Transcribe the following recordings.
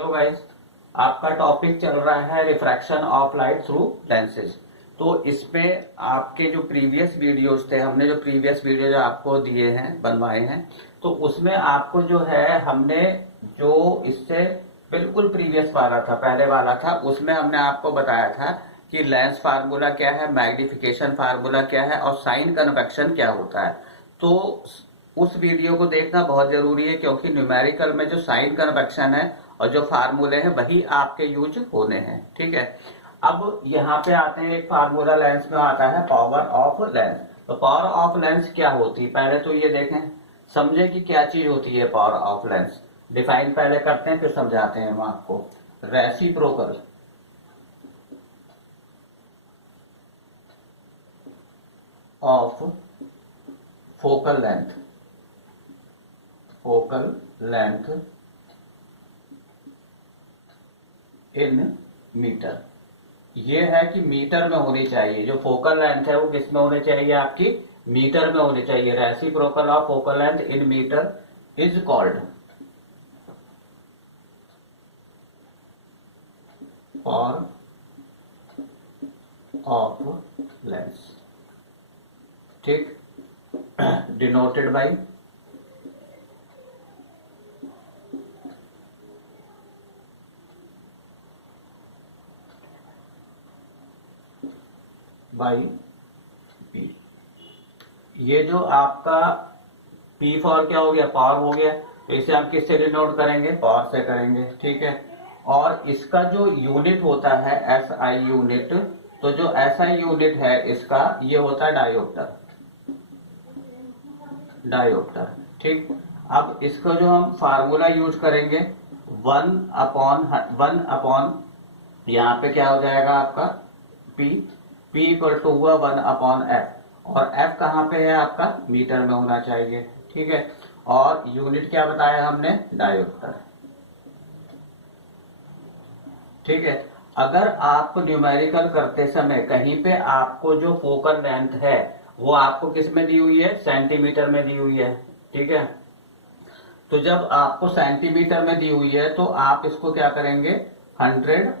Hello guys, आपका topic चल रहा है refraction of light through lenses. तो इसमें आपके जो प्रीवियस वीडियोस थे, हमने जो प्रीवियस वीडियो आपको दिए हैं, बनवाए हैं, तो उसमें आपको जो है हमने जो इससे बिल्कुल प्रीवियस वाला था, पहले वाला था, उसमें हमने आपको बताया था कि लेंस फार्मूला क्या है, मैग्निफिकेशन फार्मूला क्या है और साइन कन्वेक्शन क्या होता है। तो उस वीडियो को देखना बहुत जरूरी है, क्योंकि न्यूमेरिकल में जो साइन कन्वेक्शन है और जो फार्मूले हैं वही आपके यूज होने हैं। ठीक है, अब यहाँ पे आते हैं, एक फार्मूला लेंस में आता है पावर ऑफ लेंस। तो पावर ऑफ लेंस क्या होती है, पहले तो ये देखें, समझे कि क्या चीज होती है पावर ऑफ लेंस। डिफाइन पहले करते हैं फिर समझाते हैं हम आपको। Reciprocal of focal length, focal length in metre. ये है कि मीटर में होनी चाहिए, जो फोकल लेंथ है वो किस में होनी चाहिए, आपकी मीटर में होनी चाहिए। Reciprocal of focal length in metre is called power of lens. ठीक, डिनोटेड बाई पी। ये जो आपका पी फॉर क्या हो गया, पावर हो गया, तो इसे हम किससे डिनोट करेंगे, पावर से करेंगे। ठीक है, और इसका जो यूनिट होता है एस आई यूनिट, तो जो एस आई यूनिट है इसका ये होता है डायोप्टर, डायोप्टर। ठीक, अब इसको जो हम फार्मूला यूज करेंगे 1/1 यहाँ पे क्या हो जाएगा आपका P, P इक्वल टू हुआ 1/f, और f कहाँ पे है आपका, मीटर में होना चाहिए। ठीक है, और यूनिट क्या बताया हमने, डायोप्टर। ठीक है, अगर आप न्यूमेरिकल करते समय कहीं पे आपको जो फोकल लेंथ है वो आपको किस में दी हुई है, सेंटीमीटर में दी हुई है। ठीक है, तो जब आपको सेंटीमीटर में दी हुई है तो आप इसको क्या करेंगे, 100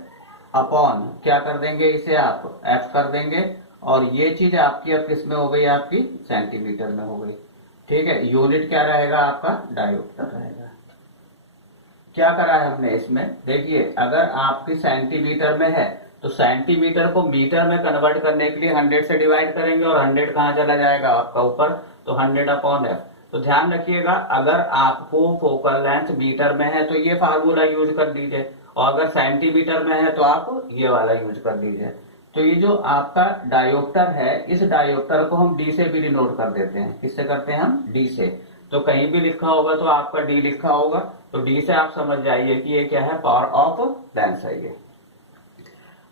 अपॉन क्या कर देंगे, इसे आप f कर देंगे, और ये चीज आपकी अब किस में हो गई, आपकी सेंटीमीटर में हो गई। ठीक है, यूनिट क्या रहेगा आपका, डायोप्टर रहेगा। क्या करा है हमने इसमें, देखिए अगर आपकी सेंटीमीटर में है तो सेंटीमीटर को मीटर में कन्वर्ट करने के लिए 100 से डिवाइड करेंगे, और 100 कहाँ चला जाएगा आपका ऊपर, तो 100 अपॉन f। तो ध्यान रखिएगा, अगर आपको फोकल लेंथ मीटर में है तो ये फार्मूला यूज कर दीजिए, और अगर सेंटीमीटर में है तो आप ये वाला यूज कर दीजिए। तो ये जो आपका डायोप्टर है, इस डायोप्टर को हम डी से भी डिनोट कर देते हैं। किससे करते हैं हम, डी से। तो कहीं भी लिखा होगा तो आपका डी लिखा होगा, तो डी से आप समझ जाइए कि ये क्या है, पावर ऑफ लेंस है ये।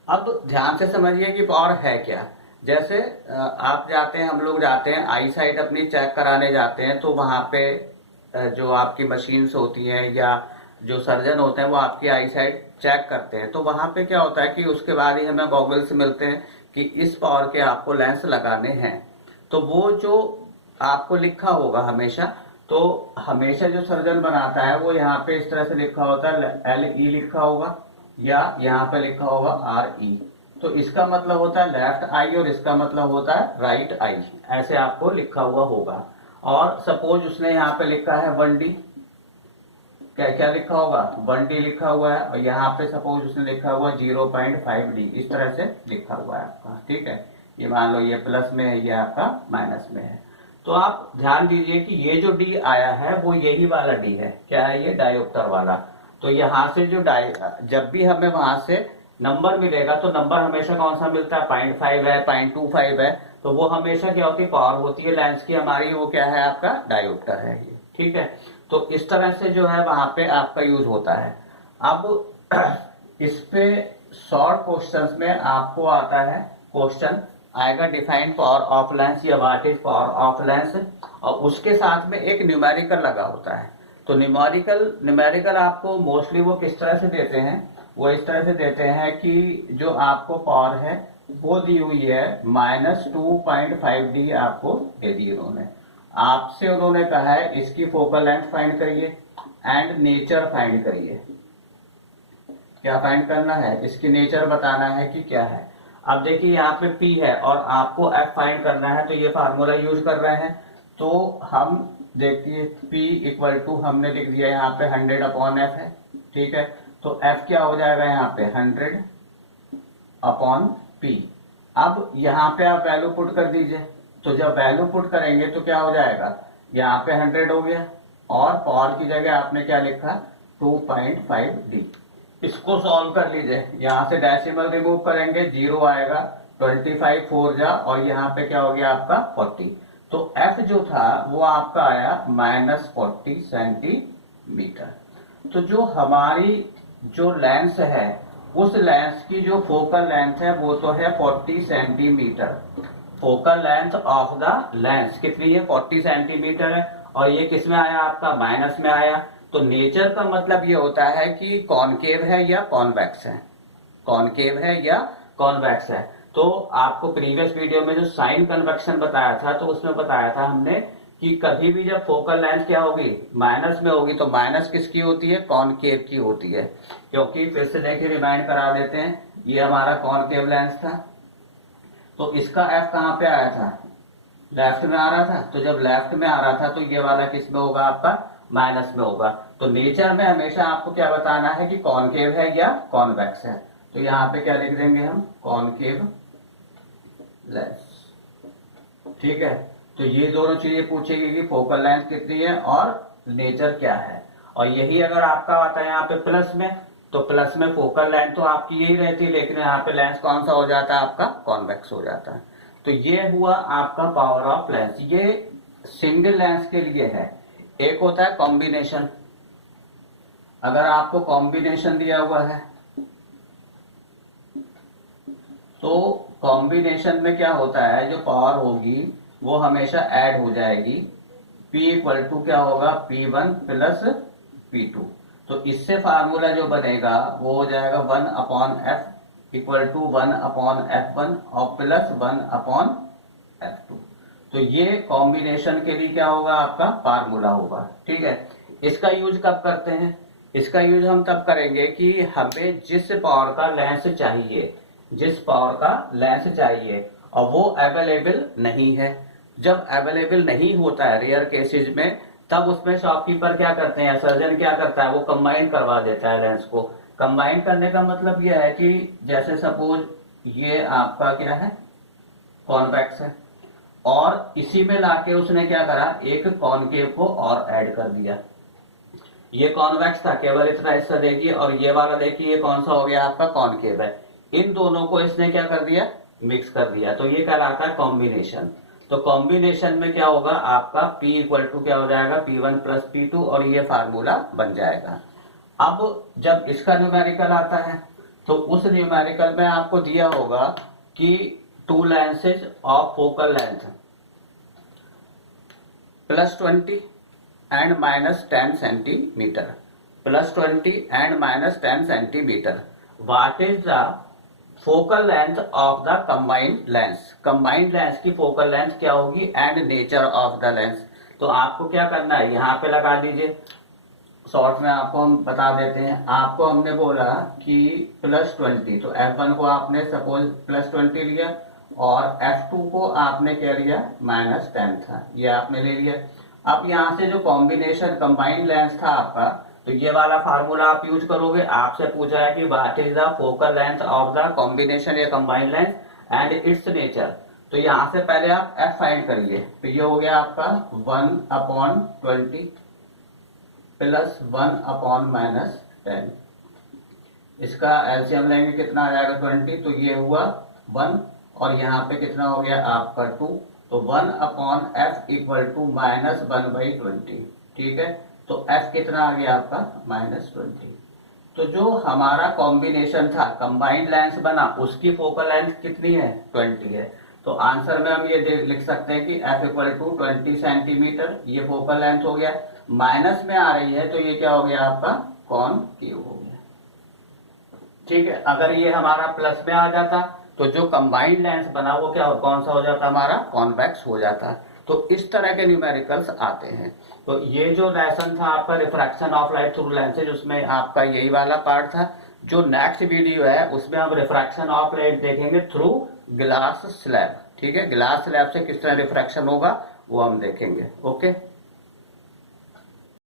अब ध्यान से समझिए कि पावर है क्या। जैसे आप जाते हैं, हम लोग जाते हैं आई साइट अपनी चेक कराने जाते हैं, तो वहां पे जो आपकी मशीन्स होती हैं या जो सर्जन होते हैं वो आपकी आई साइट चेक करते हैं। तो वहां पे क्या होता है कि उसके बाद ही हमें गॉगल्स मिलते हैं कि इस पावर के आपको लेंस लगाने हैं। तो वो जो आपको लिखा होगा हमेशा, तो हमेशा जो सर्जन बनाता है वो यहाँ पे इस तरह से लिखा होता है, LE लिखा होगा, या यहाँ पे लिखा होगा RE। तो इसका मतलब होता है लेफ्ट आई और इसका मतलब होता है राइट आई, ऐसे आपको लिखा हुआ होगा। और सपोज उसने यहाँ पे लिखा है 1D, क्या क्या लिखा होगा, 1D लिखा हुआ है, और यहाँ पे सपोज उसने लिखा हुआ 0.5D, इस तरह से लिखा हुआ है आपका। ठीक है, ये मान लो ये प्लस में है, ये आपका माइनस में है। तो आप ध्यान दीजिए कि ये जो डी आया है वो यही वाला डी है, क्या है ये, डायोप्टर वाला। तो यहाँ से जो जब भी हमें वहां से नंबर मिलेगा तो नंबर हमेशा कौन सा मिलता है, 0.5 है, 0.25 है, तो वो हमेशा क्या होती है, पावर होती है लेंस की हमारी, वो क्या है आपका, डायोप्टर है ये। ठीक है, तो इस तरह से जो है वहां पे आपका यूज होता है। अब इस पे शॉर्ट क्वेश्चंस में आपको आता है क्वेश्चन आएगा, डिफाइन पावर ऑफ लेंस या what is power of lens, और उसके साथ में एक न्यूमेरिकल लगा होता है। तो न्यूमेरिकल आपको मोस्टली वो किस तरह से देते हैं, वो इस तरह से देते हैं कि जो आपको पावर है वो दी हुई है -2.5D आपको दे दी उन्होंने। आपसे उन्होंने कहा है इसकी फोकल लेंथ फाइंड करिए एंड नेचर फाइंड करिए। क्या फाइंड करना है, इसकी नेचर बताना है कि क्या है। अब देखिए यहाँ पे P है और आपको F फाइंड करना है, तो ये फार्मूला यूज कर रहे हैं। तो हम देखिए P इक्वल टू हमने लिख दिया यहाँ पे 100 अपॉन F है, ठीक है। तो F क्या हो जाएगा यहाँ पे 100 अपॉन P। अब यहाँ पे आप वैल्यू पुट कर दीजिए, तो जब वैल्यू पुट करेंगे तो क्या हो जाएगा, यहाँ पे 100 हो गया और पावर की जगह आपने क्या लिखा 2.5D। इसको सॉल्व कर लीजिए, यहाँ से डेसिमल रिमूव करेंगे 0 आएगा, 25 4 जा और यहाँ पे क्या हो गया आपका 40। तो F जो था वो आपका आया -40 सेंटीमीटर। तो जो हमारी जो लेंस है उस लेंस की जो फोकल लेंथ है वो तो है 40 centimetre. Focal length of the lens कितनी है 40 सेंटीमीटर है, और ये किस में आया आपका माइनस में आया। तो नेचर का मतलब ये होता है कि कॉनकेव है या कॉन्वेक्स है, कॉनकेव है या कॉन्वेक्स है। तो आपको प्रीवियस वीडियो में जो साइन कन्वेक्शन बताया था तो उसमें बताया था हमने कि कभी भी जब फोकल लेंथ क्या होगी माइनस में होगी, तो माइनस किसकी होती है, कॉनकेव की होती है। क्योंकि फिर से देखिए रिमाइंड करा देते हैं, ये हमारा कॉनकेव लेंस था, तो इसका F कहाँ पे आया था, लेफ्ट में आ रहा था। तो जब लेफ्ट में आ रहा था तो ये वाला किस में होगा आपका माइनस में होगा। तो नेचर में हमेशा आपको क्या बताना है कि कॉनकेव है या कॉन्वेक्स है। तो यहाँ पे क्या लिख देंगे हम, कॉनकेव लेंस, ठीक है। तो ये दोनों चीजें पूछेगी कि फोकल लेंथ कितनी है और नेचर क्या है। और यही अगर आपका आता है यहाँ पे प्लस में, तो प्लस में फोकल लेंथ तो आपकी यही रहती है, लेकिन यहाँ पे लेंस कौन सा हो जाता है आपका कॉन्वेक्स हो जाता है। तो ये हुआ आपका पावर ऑफ लेंस, ये सिंगल लेंस के लिए है। एक होता है कॉम्बिनेशन, अगर आपको कॉम्बिनेशन दिया हुआ है तो कॉम्बिनेशन में क्या होता है, जो पावर होगी वो हमेशा ऐड हो जाएगी। P इक्वल टू क्या होगा P1 प्लस P2। तो इससे फार्मूला जो बनेगा वो हो जाएगा 1 upon F equal to 1 upon F1 और प्लस 1 अपॉन F2। तो ये कॉम्बिनेशन के लिए क्या होगा आपका फार्मूला होगा, ठीक है। इसका यूज कब करते हैं, इसका यूज हम तब करेंगे कि हमें जिस पावर का लेंस चाहिए, जिस पावर का लेंस चाहिए और वो अवेलेबल नहीं है। जब अवेलेबल नहीं होता है रेयर केसेज में, तब उसमें शॉपकीपर क्या करते हैं, सर्जन क्या करता है, वो कंबाइन करवा देता है लेंस को। कंबाइन करने का मतलब यह है कि जैसे सपोज ये आपका क्या है कॉन्वेक्स है और इसी में लाके उसने क्या करा, एक कॉनकेव को और ऐड कर दिया। ये कॉन्वेक्स था, केवल इतना हिस्सा देखिए, और ये वाला देखिए ये कौन सा हो गया आपका कॉनकेव है। इन दोनों को इसने क्या कर दिया, मिक्स कर दिया। तो ये कहलाता है कॉम्बिनेशन। तो कॉम्बिनेशन में क्या होगा आपका P इक्वल टू क्या हो जाएगा P1 प्लस P2 और ये फार्मूला बन जाएगा। अब जब इसका न्यूमेरिकल आता है तो उस न्यूमेरिकल में आपको दिया होगा कि 2 lenses of focal length +20 and -10 centimetre, +20 and -10 centimetre. What is the focal length of the combined lens, combined lens की फोकल लेंथ क्या होगी and nature of the lens. तो आपको क्या करना है, यहाँ पे लगा दीजिए, शॉर्ट में आपको हम बता देते हैं। आपको हमने बोला कि +20, तो F1 को आपने सपोज +20 लिया और F2 को आपने क्या लिया -10 था, ये आपने ले लिया। अब यहाँ से जो कॉम्बिनेशन कंबाइंड लेंस था आपका, तो ये वाला फार्मूला आप यूज करोगे। आपसे पूछा है कि what is the focal length of the combination या combined lens and its nature. तो यहाँ से पहले आप F फाइंड करिए। तो ये हो गया आपका 1/20 प्लस 1/-10। इसका एलसीएम लेंगे कितना आ जाएगा 20, तो ये हुआ 1 और यहाँ पे कितना हो गया आपका 2। तो 1/F इक्वल टू -1/20, ठीक है। तो F कितना आ गया आपका -20। तो जो हमारा कॉम्बिनेशन था कंबाइंड लेंस बना, उसकी फोकल लेंथ कितनी है 20 है। तो आंसर में हम ये लिख सकते हैं कि F इक्वल टू 20 सेंटीमीटर, ये फोकल लेंथ हो गया। माइनस में आ रही है तो ये क्या हो गया आपका कॉनकेव हो गया, ठीक है। अगर ये हमारा प्लस में आ जाता तो जो कंबाइंड लेंस बना वो क्या कौन सा हो जाता हमारा कॉन्वेक्स हो जाता। तो इस तरह के न्यूमेरिकल्स आते हैं। तो ये जो लेसन था आपका refraction of light through lenses, उसमें आपका यही वाला पार्ट था जो नेक्स्ट वीडियो है उसमें हम रिफ्रैक्शन ऑफ लाइट देखेंगे थ्रू ग्लास स्लैब। ठीक है, ग्लास स्लैब से किस तरह रिफ्रैक्शन होगा वो हम देखेंगे। ओके।